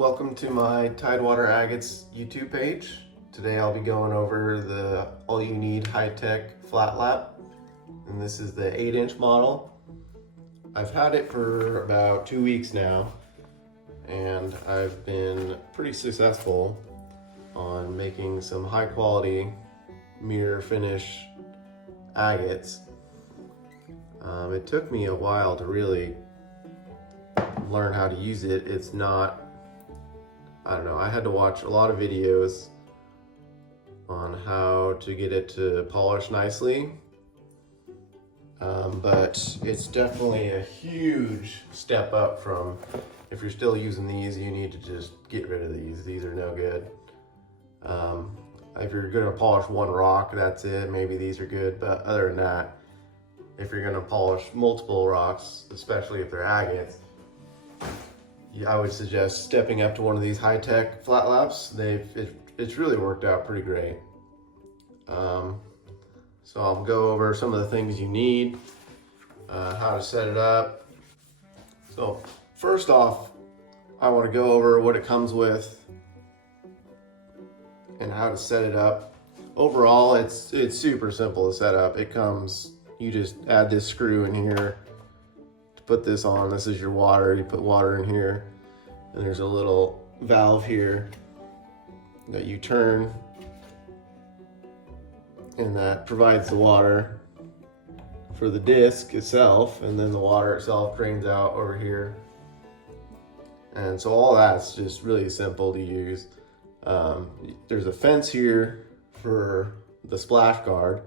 Welcome to my Tidewater Agates YouTube page. Today I'll be going over the All You Need High-Tech Flat Lap, and this is the 8-inch model. I've had it for about 2 weeks now, and I've been pretty successful on making some high quality mirror finish agates. It took me a while to really learn how to use it. It's not, I don't know, I had to watch a lot of videos on how to get it to polish nicely. But it's definitely a huge step up from, if you're still using these, you need to just get rid of these. These are no good. If you're gonna polish one rock, that's it. Maybe these are good, but other than that, if you're gonna polish multiple rocks, especially if they're agates, I would suggest stepping up to one of these high-tech flat laps. It's really worked out pretty great. So I'll go over some of the things you need, how to set it up. So first off, I want to go over what it comes with and how to set it up. Overall, it's super simple to set up. It comes, you just add this screw in here to put this on. This is your water. You put water in here, and there's a little valve here that you turn, and that provides the water for the disc itself, and then the water itself drains out over here. And so all that's just really simple to use. There's a fence here for the splash guard.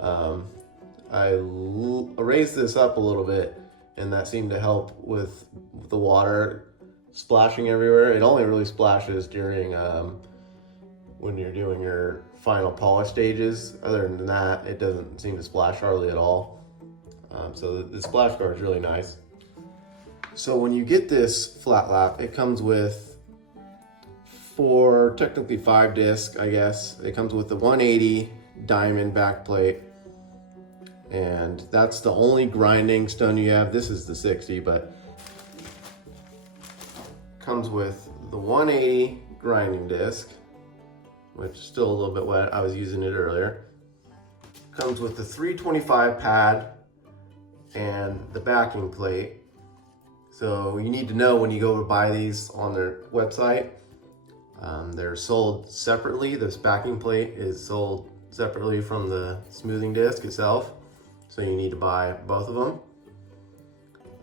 I raised this up a little bit, and that seemed to help with the water splashing everywhere. It only really splashes during when you're doing your final polish stages. Other than that, it doesn't seem to splash hardly at all. So the splash guard is really nice. So when you get this flat lap, it comes with technically 5 discs, I guess. It comes with the 180 diamond back plate, and that's the only grinding stone you have. This is the 60, but comes with the 180 grinding disc, which is still a little bit wet. I was using it earlier. Comes with the 325 pad and the backing plate. So you need to know when you go to buy these on their website, they're sold separately. This backing plate is sold separately from the smoothing disc itself. So you need to buy both of them.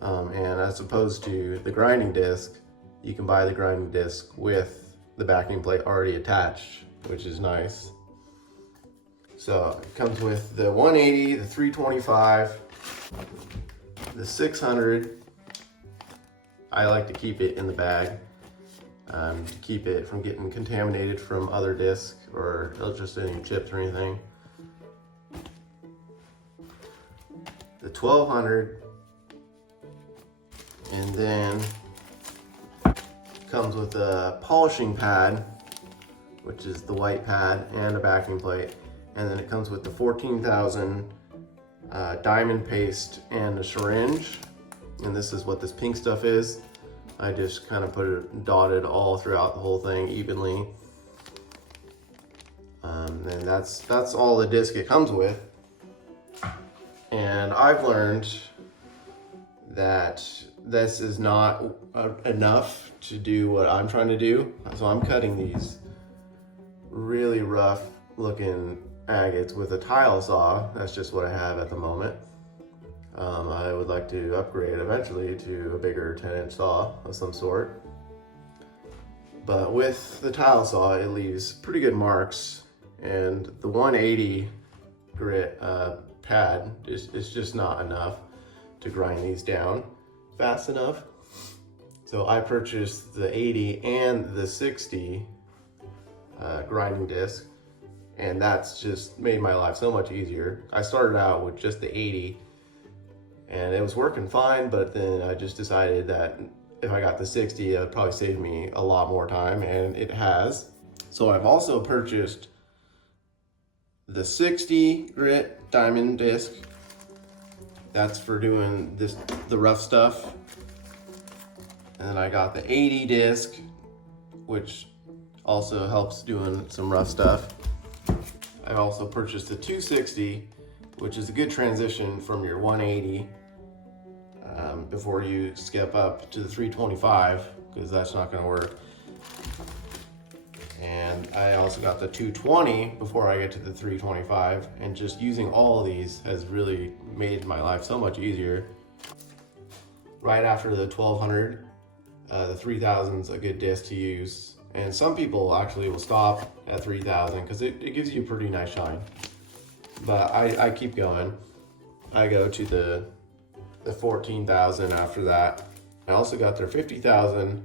And as opposed to the grinding disc, you can buy the grinding disc with the backing plate already attached, which is nice. So it comes with the 180, the 325, the 600. I like to keep it in the bag to keep it from getting contaminated from other discs or just any chips or anything. The 1200, and then comes with a polishing pad, which is the white pad, and a backing plate. And then it comes with the 14,000 diamond paste and a syringe. And this is what this pink stuff is. I just kind of put it dotted all throughout the whole thing evenly. And that's all the disc it comes with. And I've learned that this is not enough to do what I'm trying to do. So I'm cutting these really rough looking agates with a tile saw. That's just what I have at the moment. I would like to upgrade eventually to a bigger 10-inch saw of some sort. But with the tile saw, it leaves pretty good marks, and the 180 grit pad is just not enough to grind these down fast enough. So I purchased the 80 and the 60 grinding disc, and that's just made my life so much easier. I started out with just the 80, and it was working fine, but then I just decided that if I got the 60, it would probably save me a lot more time, and it has. So I've also purchased the 60 grit diamond disc. That's for doing the rough stuff. And then I got the 80 disc which also helps doing some rough stuff. I also purchased a 260, which is a good transition from your 180 before you skip up to the 325, because that's not going to work. And I also got the 220 before I get to the 325, and just using all of these has really made my life so much easier. Right after the 1200, the 3000 is a good disc to use, and some people actually will stop at 3000 because it gives you a pretty nice shine. But I keep going. I go to the 14,000 after that. I also got their 50,000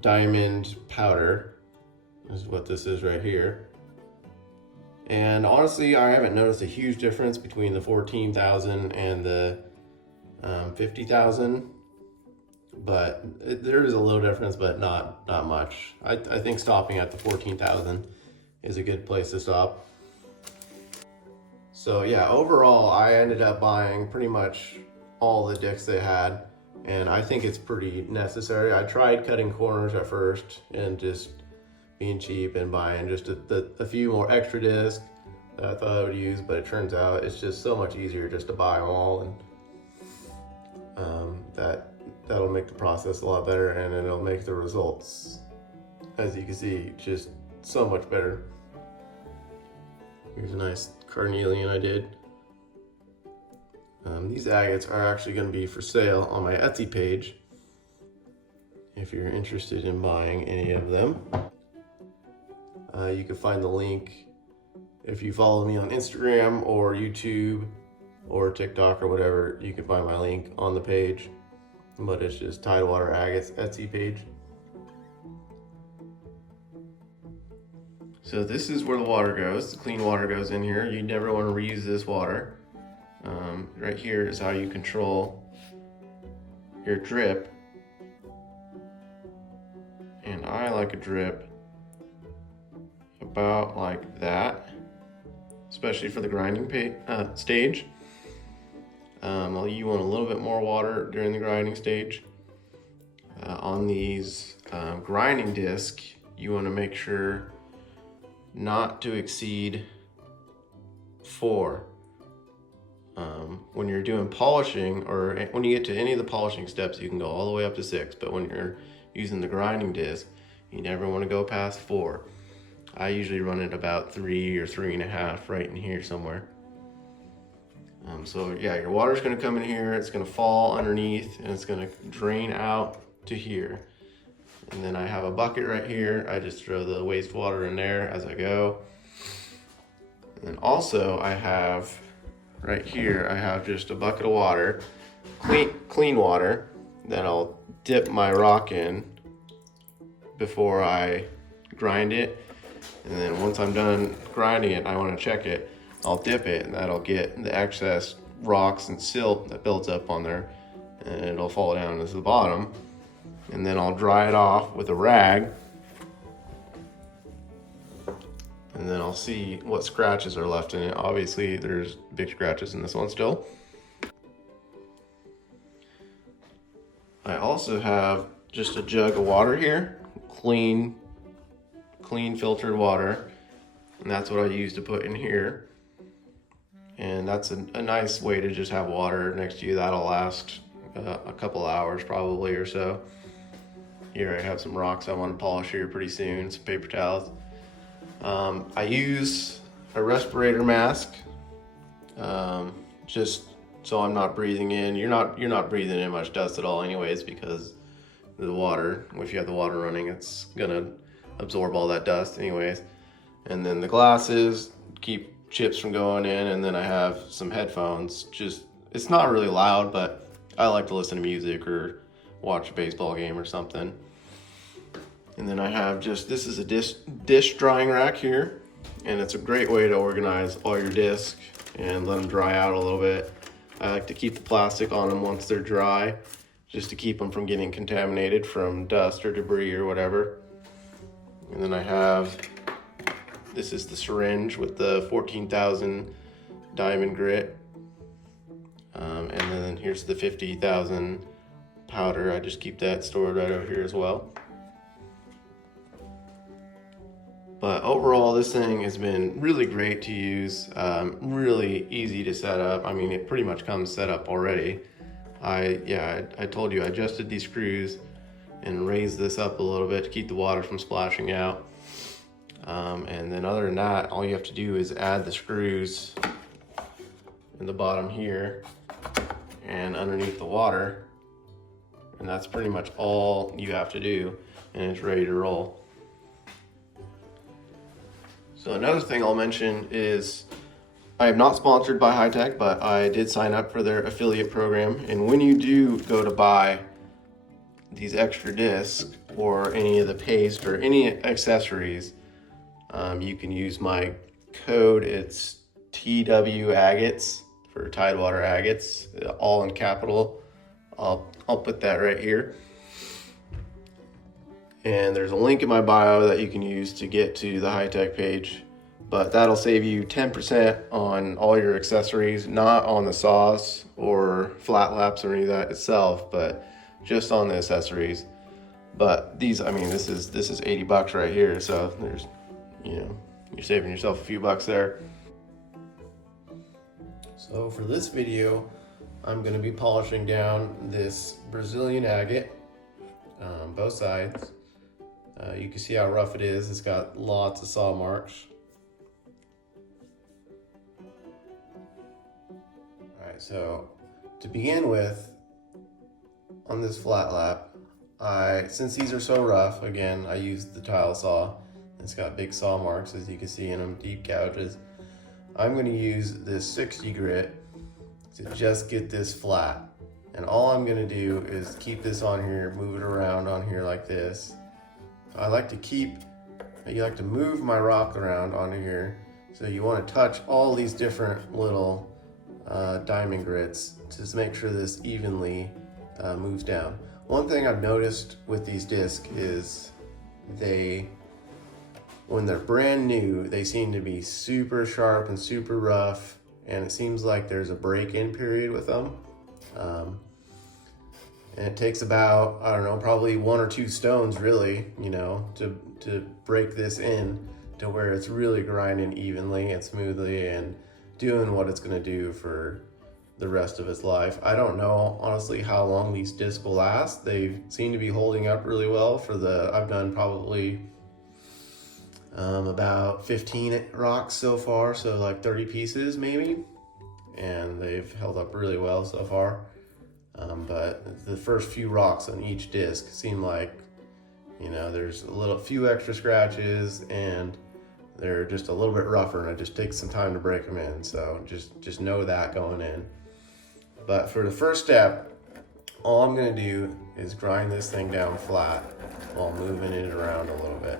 diamond powder. This is what this is right here. And honestly, I haven't noticed a huge difference between the 14,000 and the 50,000. But there is a little difference, but not much. I think stopping at the 14,000 is a good place to stop. So yeah, overall, I ended up buying pretty much all the discs they had, and I think it's pretty necessary. I tried cutting corners at first and just being cheap and buying just a few more extra discs that I thought I would use, but it turns out it's just so much easier just to buy them all, and that'll make the process a lot better, and it'll make the results, as you can see, just so much better. Here's a nice carnelian I did. These agates are actually going to be for sale on my Etsy page if you're interested in buying any of them. You can find the link if you follow me on Instagram or YouTube or TikTok or whatever. You can find my link on the page, but it's just Tidewater Agates Etsy page. So this is where the water goes. The clean water goes in here. You never want to reuse this water. Right here is how you control your drip. And I like a drip about like that, especially for the grinding stage. You want a little bit more water during the grinding stage. On these grinding discs, you want to make sure not to exceed 4. When you're doing polishing, or when you get to any of the polishing steps, you can go all the way up to 6, but when you're using the grinding disc, you never want to go past 4. I usually run it about 3 or 3.5, right in here somewhere. So yeah, your water's going to come in here, it's going to fall underneath, and it's going to drain out to here. And then I have a bucket right here. I just throw the wastewater in there as I go. And then also I have right here, I have just a bucket of water, clean water, that I'll dip my rock in before I grind it. And then once I'm done grinding it, I want to check it, I'll dip it, and that'll get the excess rocks and silt that builds up on there, and it'll fall down to the bottom. And then I'll dry it off with a rag, and then I'll see what scratches are left in it. Obviously there's big scratches in this one still. I also have just a jug of water here, clean filtered water, and that's what I use to put in here. And that's a nice way to just have water next to you. That'll last a couple hours probably or so. Here I have some rocks I want to polish here pretty soon, some paper towels. I use a respirator mask, just so I'm not breathing in. You're not breathing in much dust at all anyways, because the water, if you have the water running, it's gonna absorb all that dust anyways. And then the glasses keep chips from going in, and then I have some headphones. Just, it's not really loud, but I like to listen to music or watch a baseball game or something. And then I have just, this is a dish drying rack here, and it's a great way to organize all your discs and let them dry out a little bit. I like to keep the plastic on them once they're dry, just to keep them from getting contaminated from dust or debris or whatever. And then I have, this is the syringe with the 14,000 diamond grit. And then here's the 50,000 powder. I just keep that stored right over here as well. But overall, this thing has been really great to use, really easy to set up. I mean, it pretty much comes set up already. I told you I adjusted these screws and raised this up a little bit to keep the water from splashing out. And then other than that, all you have to do is add the screws in the bottom here and underneath the water. And that's pretty much all you have to do, and it's ready to roll. So another thing I'll mention is I am not sponsored by Hi-Tech, but I did sign up for their affiliate program. And when you do go to buy these extra discs or any of the paste or any accessories, you can use my code. It's TW Agates for Tidewater Agates, all in capital. I'll put that right here. And there's a link in my bio that you can use to get to the Hi-Tech page, but that'll save you 10% on all your accessories, not on the saws or flat laps or any of that itself, but just on the accessories. But these, I mean, this is $80 right here, so there's, you're saving yourself a few bucks there. So for this video, I'm going to be polishing down this Brazilian agate, both sides. You can see how rough it is. It's got lots of saw marks. Alright, so to begin with, on this flat lap, since these are so rough, again, I used the tile saw. It's got big saw marks, as you can see in them, deep gouges. I'm going to use this 60 grit to just get this flat. And all I'm going to do is keep this on here, move it around on here like this. I like to move my rock around onto here. So you want to touch all these different little diamond grits to make sure this evenly moves down. One thing I've noticed with these discs is when they're brand new, they seem to be super sharp and super rough, and it seems like there's a break-in period with them. And it takes about, I don't know, probably 1 or 2 stones really, to break this in to where it's really grinding evenly and smoothly and doing what it's gonna do for the rest of its life. I don't know, honestly, how long these discs will last. They seem to be holding up really well I've done probably about 15 rocks so far, so like 30 pieces maybe, and they've held up really well so far. But the first few rocks on each disc seem like, there's a few extra scratches and they're just a little bit rougher, and it just takes some time to break them in. So just know that going in. But for the first step, all I'm gonna do is grind this thing down flat while moving it around a little bit.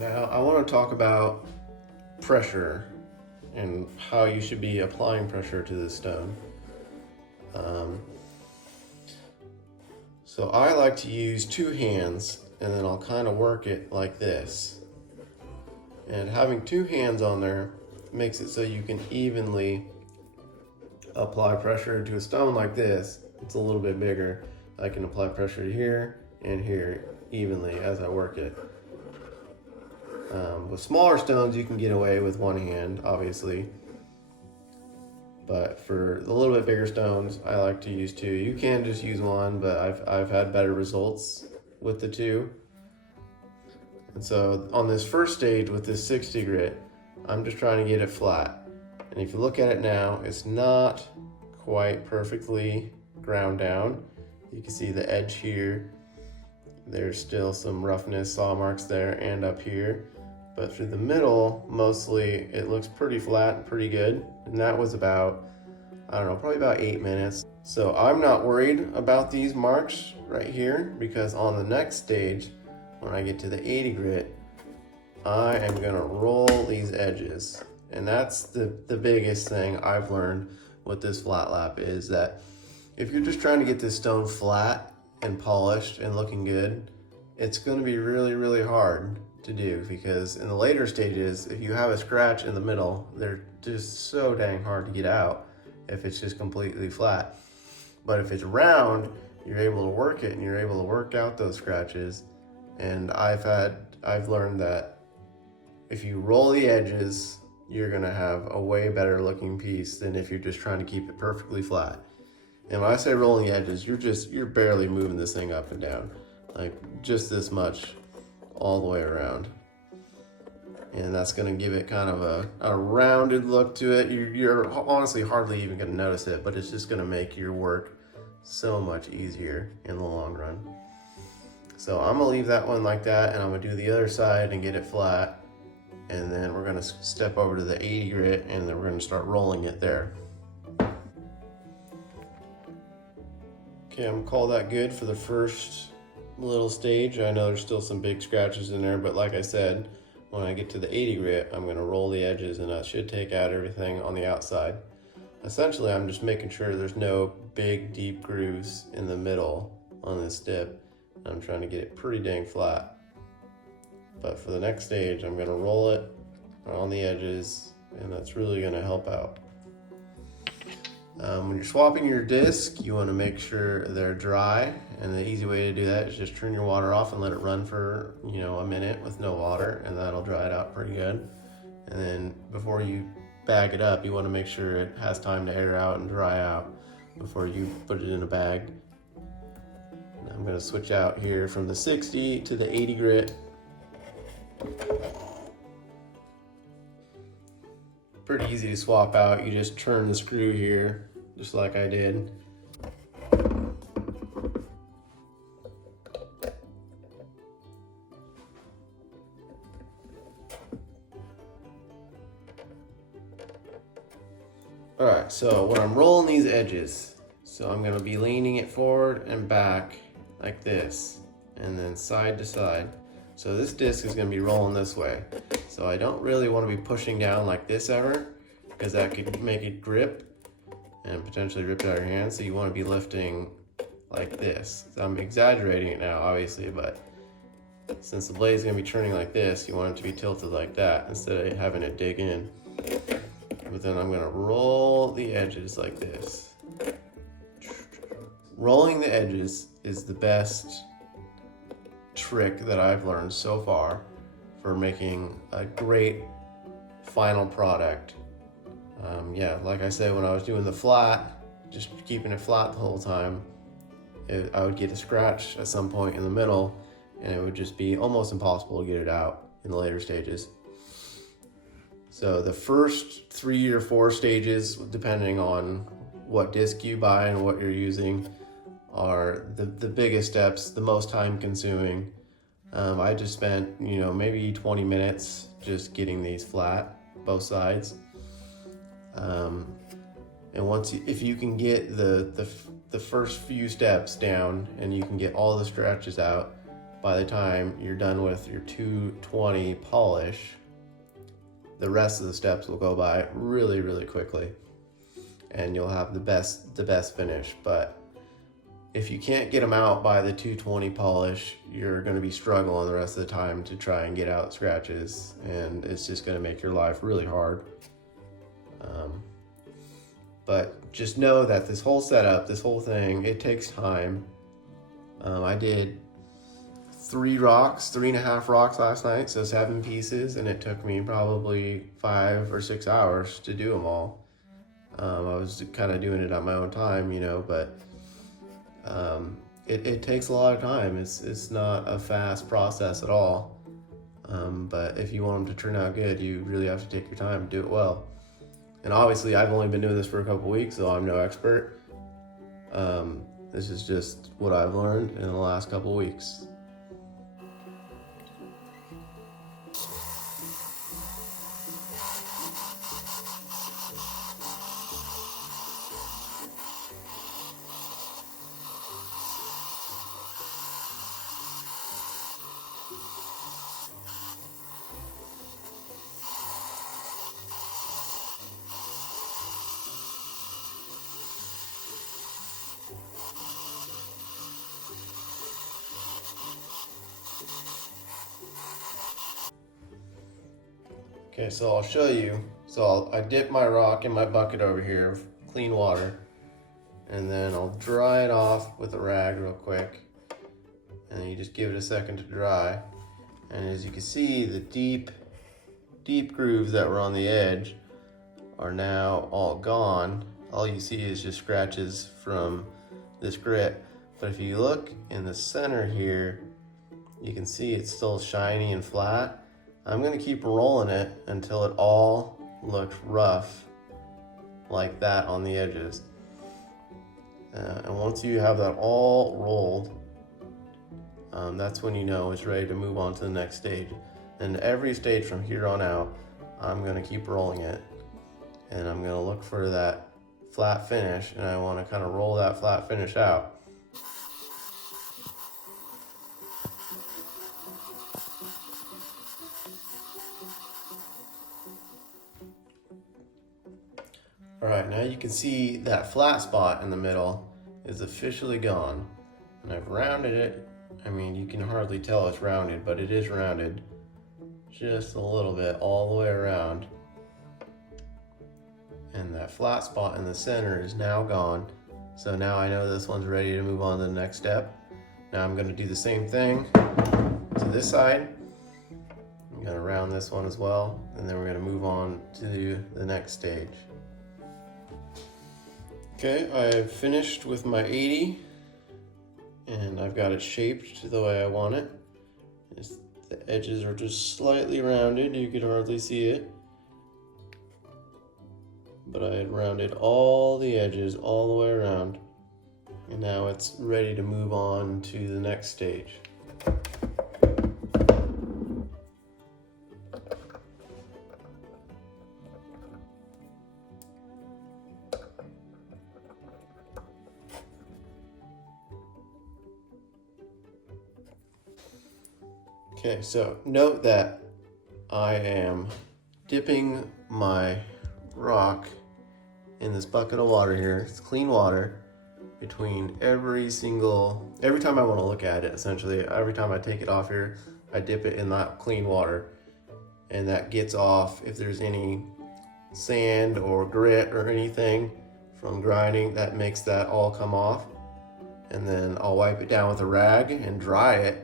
Now I want to talk about pressure and how you should be applying pressure to this stone. So I like to use 2 hands, and then I'll kind of work it like this. And having 2 hands on there makes it so you can evenly apply pressure to a stone like this. It's a little bit bigger. I can apply pressure here and here evenly as I work it. With smaller stones, you can get away with 1 hand, obviously. But for the little bit bigger stones, I like to use 2. You can just use 1, but I've had better results with the 2. And so on this first stage with this 60 grit, I'm just trying to get it flat. And if you look at it now, it's not quite perfectly ground down. You can see the edge here. There's still some roughness, saw marks there, and up here. But through the middle, mostly it looks pretty flat, pretty good. And that was about, I don't know, probably about 8 minutes. So I'm not worried about these marks right here, because on the next stage, when I get to the 80 grit, I am gonna roll these edges. And that's the biggest thing I've learned with this flat lap, is that if you're just trying to get this stone flat and polished and looking good, it's gonna be really, really hard to do, because in the later stages, if you have a scratch in the middle, they're just so dang hard to get out if it's just completely flat. But if it's round, you're able to work it and you're able to work out those scratches. And I've learned that if you roll the edges, you're gonna have a way better looking piece than if you're just trying to keep it perfectly flat. And when I say rolling the edges, you're barely moving this thing up and down, like just this much all the way around. And that's gonna give it kind of a rounded look to it. You're honestly hardly even gonna notice it, but it's just gonna make your work so much easier in the long run. So I'm gonna leave that one like that, and I'm gonna do the other side and get it flat. And then we're gonna step over to the 80 grit, and then we're gonna start rolling it there. Okay, I'm gonna call that good for the first little stage. I know there's still some big scratches in there, but like I said, when I get to the 80 grit, I'm gonna roll the edges, and that should take out everything on the outside. Essentially, I'm just making sure there's no big deep grooves in the middle on this dip. I'm trying to get it pretty dang flat. But for the next stage, I'm gonna roll it on the edges, and that's really gonna help out. When you're swapping your disc, you wanna make sure they're dry, and the easy way to do that is just turn your water off and let it run for, a minute with no water, and that'll dry it out pretty good. And then before you bag it up, you wanna make sure it has time to air out and dry out before you put it in a bag. And I'm gonna switch out here from the 60 to the 80 grit. Pretty easy to swap out. You just turn the screw here, just like I did. All right, so when I'm rolling these edges, so I'm gonna be leaning it forward and back like this, and then side to side. So this disc is gonna be rolling this way. So I don't really wanna be pushing down like this ever, because that could make it grip and potentially rip it out of your hand. So you wanna be lifting like this. So I'm exaggerating it now, obviously, but since the blade is gonna be turning like this, you want it to be tilted like that instead of having it dig in. But then I'm gonna roll the edges like this. Rolling the edges is the best trick that I've learned so far for making a great final product. Yeah, like I said, when I was doing the flat, just keeping it flat the whole time, I would get a scratch at some point in the middle, and it would just be almost impossible to get it out in the later stages. So the first 3 or 4 stages, depending on what disc you buy and what you're using, are the biggest steps, the most time consuming. I just spent, maybe 20 minutes just getting these flat, both sides. And if you can get the first few steps down and you can get all the scratches out, by the time you're done with your 220 polish, the rest of the steps will go by really, really quickly, and you'll have the best finish. But if you can't get them out by the 220 polish, you're going to be struggling the rest of the time to try and get out scratches, and it's just going to make your life really hard. But just know that this whole setup, this whole thing, it takes time. I did 3.5 rocks last night, so 7 pieces, and it took me probably 5 or 6 hours to do them all. I was kind of doing it on my own time, but it takes a lot of time. It's not a fast process at all. But if you want them to turn out good, you really have to take your time and do it well. And obviously, I've only been doing this for a couple weeks, so I'm no expert. This is just what I've learned in the last couple weeks. Okay, so I'll show you. So I dip my rock in my bucket over here of clean water, and then I'll dry it off with a rag real quick. And then you just give it a second to dry. And as you can see, the deep grooves that were on the edge are now all gone. All you see is just scratches from this grit. But if you look in the center here, you can see it's still shiny and flat. I'm gonna keep rolling it until it all looks rough like that on the edges. And once you have that all rolled, that's when you know it's ready to move on to the next stage. And every stage from here on out, I'm gonna keep rolling it. And I'm gonna look for that flat finish, and I wanna kind of roll that flat finish out. All right, now you can see that flat spot in the middle is officially gone. And I've rounded it. I mean, you can hardly tell it's rounded, but it is rounded just a little bit all the way around. And that flat spot in the center is now gone. So now I know this one's ready to move on to the next step. Now I'm gonna do the same thing to this side. I'm gonna round this one as well, and then we're gonna move on to the next stage. Okay, I've finished with my 80, and I've got it shaped the way I want it. The edges are just slightly rounded, you can hardly see it. But I had rounded all the edges all the way around, and now it's ready to move on to the next stage. Okay, so note that I am dipping my rock in this bucket of water here. It's clean water between every time I want to look at it, essentially. Every time I take it off here, I dip it in that clean water, and that gets off if there's any sand or grit or anything from grinding. That makes that all come off. And then I'll wipe it down with a rag and dry it.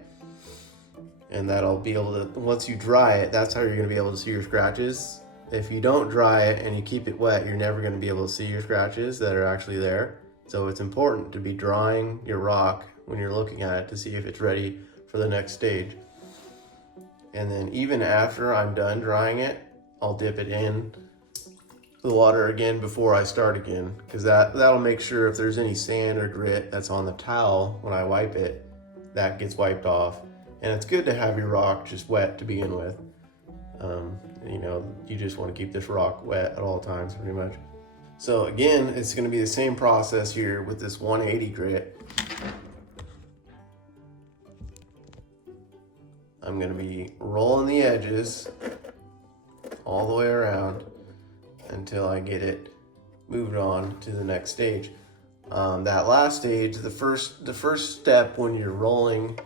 And that'll be able to, once you dry it, that's how you're gonna be able to see your scratches. If you don't dry it and you keep it wet, you're never gonna be able to see your scratches that are actually there. So it's important to be drying your rock when you're looking at it to see if it's ready for the next stage. And then even after I'm done drying it, I'll dip it in the water again before I start again, because that'll make sure if there's any sand or grit that's on the towel when I wipe it, that gets wiped off. And it's good to have your rock just wet to begin with. You know, you just want to keep this rock wet at all times, pretty much. So again, it's going to be the same process here with this 180 grit. I'm going to be rolling the edges all the way around until I get it moved on to the next stage. That last stage, the first step when you're rolling,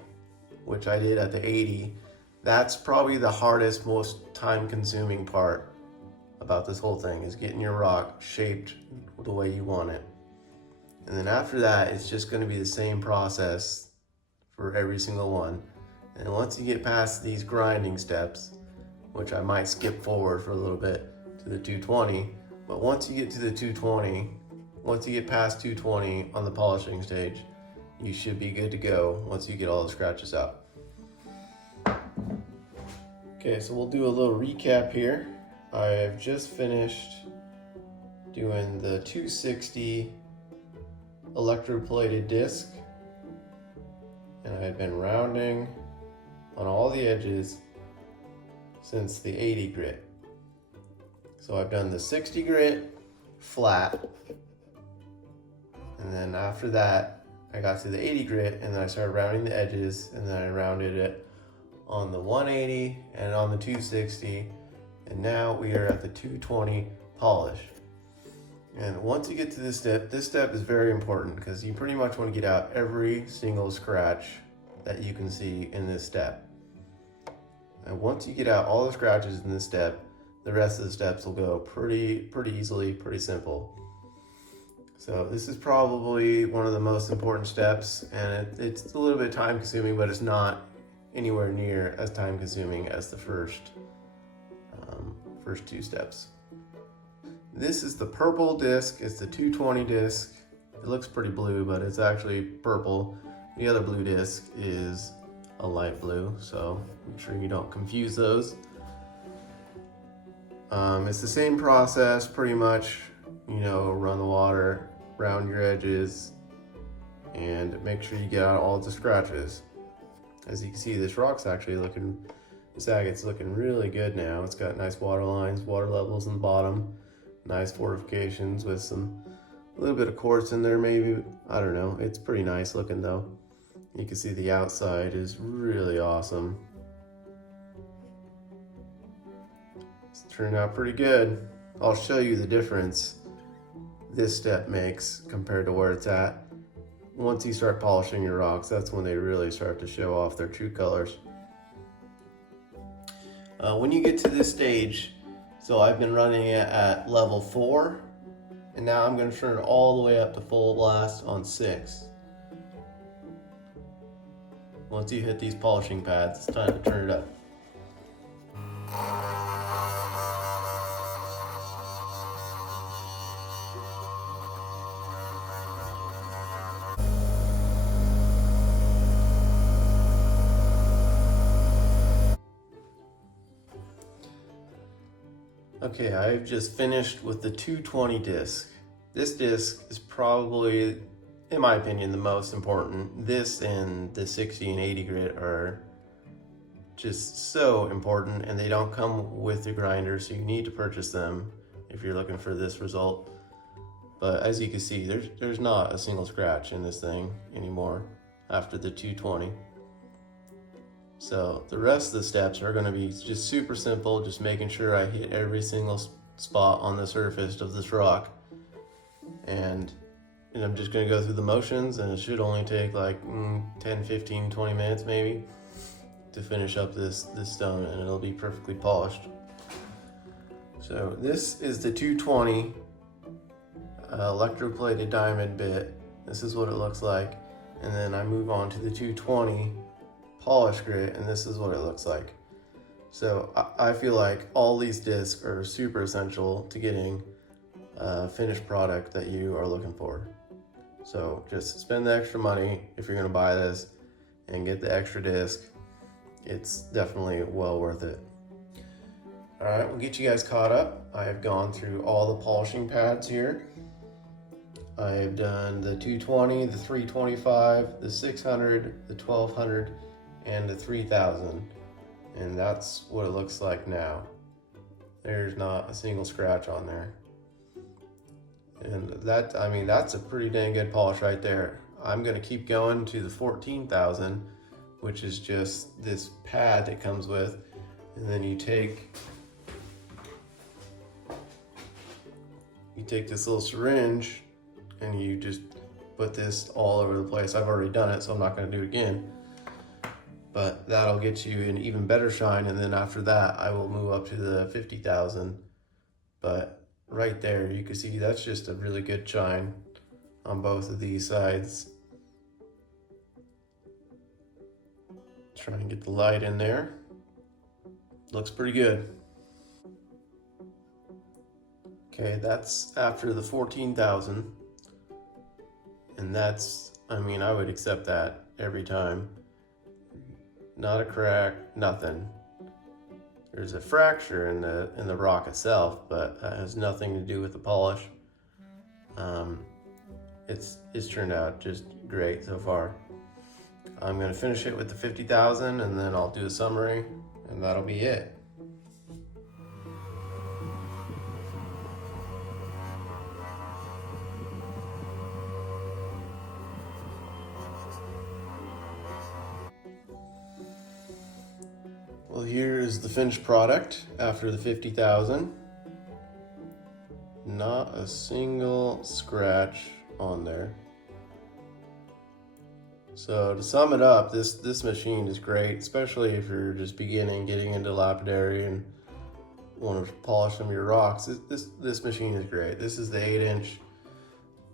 which I did at the 80, that's probably the hardest, most time-consuming part about this whole thing, is getting your rock shaped the way you want it. And then after that, it's just going to be the same process for every single one. And once you get past these grinding steps, which I might skip forward for a little bit to the 220, but once you get to the 220, once you get past 220 on the polishing stage, you should be good to go once you get all the scratches out. Okay, so we'll do a little recap here. I've just finished doing the 260 electroplated disc, and I had been rounding on all the edges since the 80 grit. So I've done the 60 grit flat, and then after that I got to the 80 grit, and then I started rounding the edges, and then I rounded it on the 180 and on the 260, and now we are at the 220 polish. And once you get to this step is very important because you pretty much want to get out every single scratch that you can see in this step. And once you get out all the scratches in this step, the rest of the steps will go pretty easily, pretty simple. So this is probably one of the most important steps, and it's a little bit time consuming, but it's not anywhere near as time consuming as the first two steps. This is the purple disc. It's the 220 disc. It looks pretty blue, but it's actually purple. The other blue disc is a light blue, so make sure you don't confuse those. It's the same process pretty much, you know, run the water around your edges and make sure you get out all the scratches. As you can see, this rock's actually looking, this agate's looking really good now. It's got nice water lines, water levels in the bottom, nice fortifications with a little bit of quartz in there maybe. I don't know, it's pretty nice looking though. You can see the outside is really awesome. It's turned out pretty good. I'll show you the difference this step makes compared to where it's at. Once you start polishing your rocks, that's when they really start to show off their true colors. When you get to this stage, so I've been running it at level 4, and now I'm going to turn it all the way up to full blast on 6. Once you hit these polishing pads, it's time to turn it up. Okay, I've just finished with the 220 disc. This disc is probably, in my opinion, the most important. This and the 60 and 80 grit are just so important, and they don't come with the grinder, so you need to purchase them if you're looking for this result. But as you can see, there's not a single scratch in this thing anymore after the 220. So the rest of the steps are going to be just super simple, just making sure I hit every single spot on the surface of this rock. And I'm just going to go through the motions, and it should only take like 10, 15, 20 minutes maybe to finish up this stone, and it'll be perfectly polished. So this is the 220 electroplated diamond bit. This is what it looks like. And then I move on to the 220 polished grit, and this is what it looks like. So I feel like all these discs are super essential to getting a finished product that you are looking for. So just spend the extra money if you're going to buy this and get the extra disc. It's definitely well worth it. All right, we'll get you guys caught up. I have gone through all the polishing pads here. I've done the 220, the 325, the 600, the 1200, and the 3000, and that's what it looks like now. There's not a single scratch on there, and that, I mean, that's a pretty dang good polish right there. I'm going to keep going to the 14,000, which is just this pad that comes with, and then you take this little syringe and you just put this all over the place. I've already done it, so I'm not going to do it again. But that'll get you an even better shine, and then after that I will move up to the 50,000. But right there you can see that's just a really good shine on both of these sides. Try and get the light in there. Looks pretty good. Okay, that's after the 14,000, and that's, I mean, I would accept that every time. Not a crack, nothing. There's a fracture in the rock itself, but that has nothing to do with the polish. It's turned out just great so far. I'm gonna finish it with the 50,000, and then I'll do a summary, and that'll be it. Well, here is the finished product after the 50,000. Not a single scratch on there. So to sum it up, this machine is great, especially if you're just beginning, getting into lapidary and want to polish some of your rocks, this machine is great. This is the 8-inch.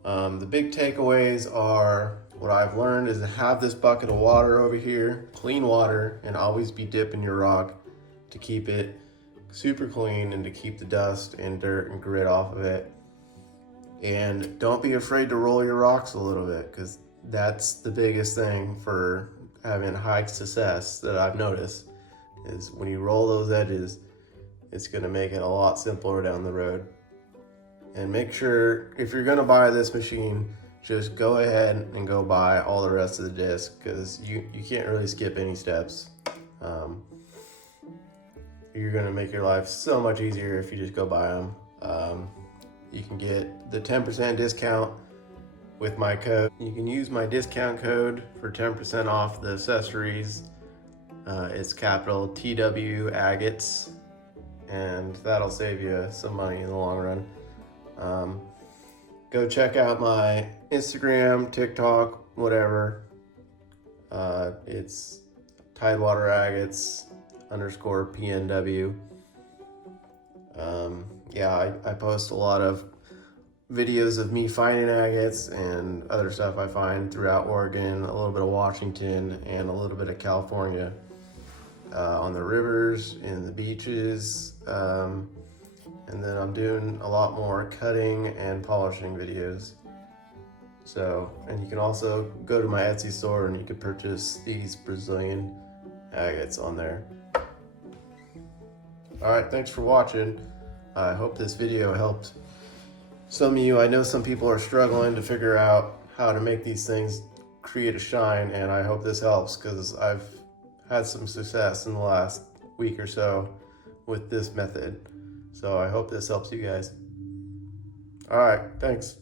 The big takeaways are, what I've learned is to have this bucket of water over here, clean water, and always be dipping your rock to keep it super clean and to keep the dust and dirt and grit off of it. And don't be afraid to roll your rocks a little bit, because that's the biggest thing for having high success that I've noticed, is when you roll those edges, it's going to make it a lot simpler down the road. And make sure, if you're going to buy this machine, just go ahead and go buy all the rest of the disc, because you can't really skip any steps. You're going to make your life so much easier if you just go buy them. You can get the 10% discount with my code. You can use my discount code for 10% off the accessories. It's capital TW Agates, and that'll save you some money in the long run. Go check out my Instagram, TikTok, whatever. It's Tidewater Agates _PNW. Yeah, I post a lot of videos of me finding agates and other stuff I find throughout Oregon, a little bit of Washington, and a little bit of California, on the rivers, in the beaches, and then I'm doing a lot more cutting and polishing videos. So, and you can also go to my Etsy store and you can purchase these Brazilian agates on there. Alright, thanks for watching. I hope this video helped some of you. I know some people are struggling to figure out how to make these things create a shine, and I hope this helps, because I've had some success in the last week or so with this method. So I hope this helps you guys. All right, thanks.